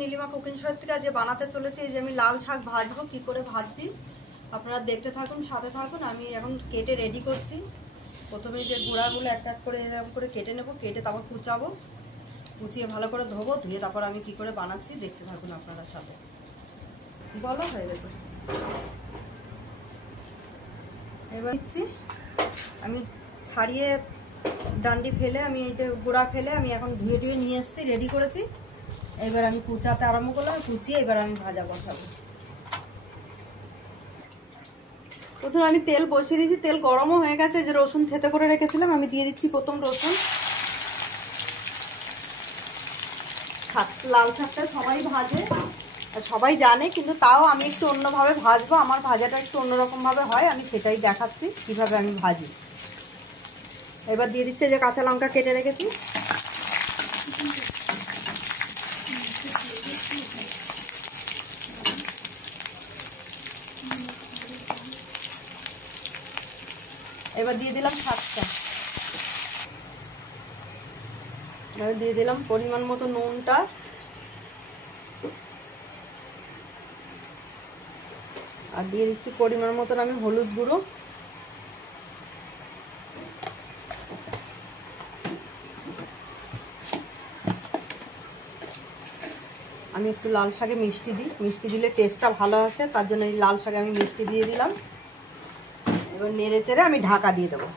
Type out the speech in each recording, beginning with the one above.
Nilima cooking show থেকে যে বানাতে চলেছি, এই যে আমি লাল শাক ভাজবো। কি করে ভাজছি আপনারা দেখতে থাকুন, সাথে থাকুন। আমি এখন কেটে রেডি করছি। প্রথমে যে গুঁড়াগুলো একটা করে এরকম করে কেটে নেব, কেটে তারপর কুচাবো, কুচিয়ে ভালো করে ধোবো, ধুয়ে তারপর আমি কি করে বানাচ্ছি দেখতে থাকুন আপনারা সাথে। বলো হয়ে গেছে। এবার দিচ্ছি আমি ছাড়িয়ে ডান্ডি ফেলে, আমি এই যে গুঁড়া ফেলে আমি এখন ধুয়ে ধুয়ে নিয়ে এসেছি, রেডি করেছি। এবার আমি কুচাতে আরম্ভ করলাম, কুচিয়ে এবার আমি ভাজা বসাবো। প্রথমে আমি তেল বসিয়ে দিয়েছি, তেল গরমও হয়ে গেছে। যে রসুন থেতে করে রেখেছিলাম আমি দিয়ে দিচ্ছি প্রথম রসুন। লাল শাকটা সবাই ভাজে, সবাই জানে, কিন্তু তাও আমি একটু অন্যভাবে ভাজবো। আমার ভাজাটা একটু অন্যরকম ভাবে হয়, আমি সেটাই দেখাচ্ছি কিভাবে আমি ভাজি। এবার দিয়ে দিচ্ছে যে কাঁচা লঙ্কা কেটে রেখেছি। এবার দিয়ে দিলাম শাকটা, এবার দিয়ে দিলাম পরিমাণ মতো নুনটা, আর দিয়ে দিচ্ছি পরিমাণ মতন আমি হলুদ গুঁড়ো। আমি একটু লাল শাকে মিষ্টি দিই, মিষ্টি দিলে টেস্টটা ভালো আসে, তার জন্য এই লাল শাকে আমি মিষ্টি দিয়ে দিলাম। এবার নেড়ে চেড়ে আমি ঢাকা দিয়ে দেবো।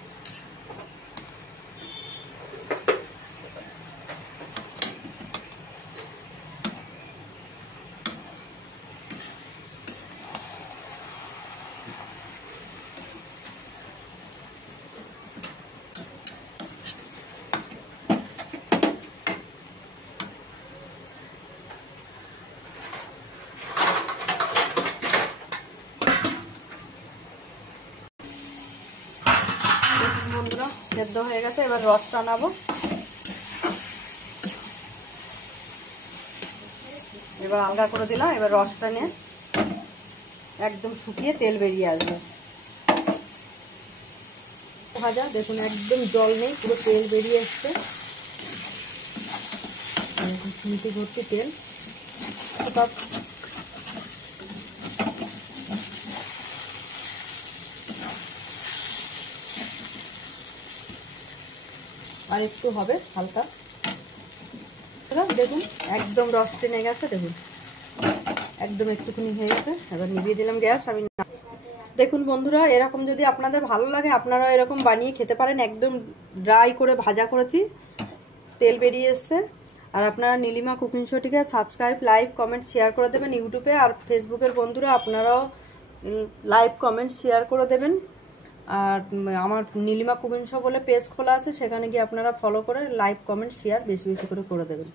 বন্ধুরা সেদ্ধ হয়ে গেছে, এবার রসটা নাবো। এবার আলগা করে দিলাম, এবার রসটা নিয়ে একদম শুকিয়ে তেল বেরিয়ে আসবে। ভাজা দেখুন একদম জল নেই, পুরো তেল বেরিয়ে এসছে, চিমটি ভর্তি তেল। আর একটু হবে হালকা, দেখুন একদম রস টেনে গেছে, দেখুন একদম একটুখানি হয়ে গেছে। এবার নিভিয়ে দিলাম গ্যাস। আমি দেখুন বন্ধুরা, এরকম যদি আপনাদের ভালো লাগে আপনারা এরকম বানিয়ে খেতে পারেন। একদম ড্রাই করে ভাজা করেছি, তেল বেরিয়ে এসছে। আর আপনারা নীলিমা কুকিং শোটিকে সাবস্ক্রাইব, লাইক, কমেন্ট, শেয়ার করে দেবেন ইউটিউবে। আর ফেসবুকের বন্ধুরা আপনারাও লাইক, কমেন্ট, শেয়ার করে দেবেন। আর আমার নীলিমা কুকিং শো বলে পেজ খোলা আছে, সেখানে গিয়ে আপনারা ফলো করে লাইক, কমেন্ট, শেয়ার বেশি বেশি করে দেবেন।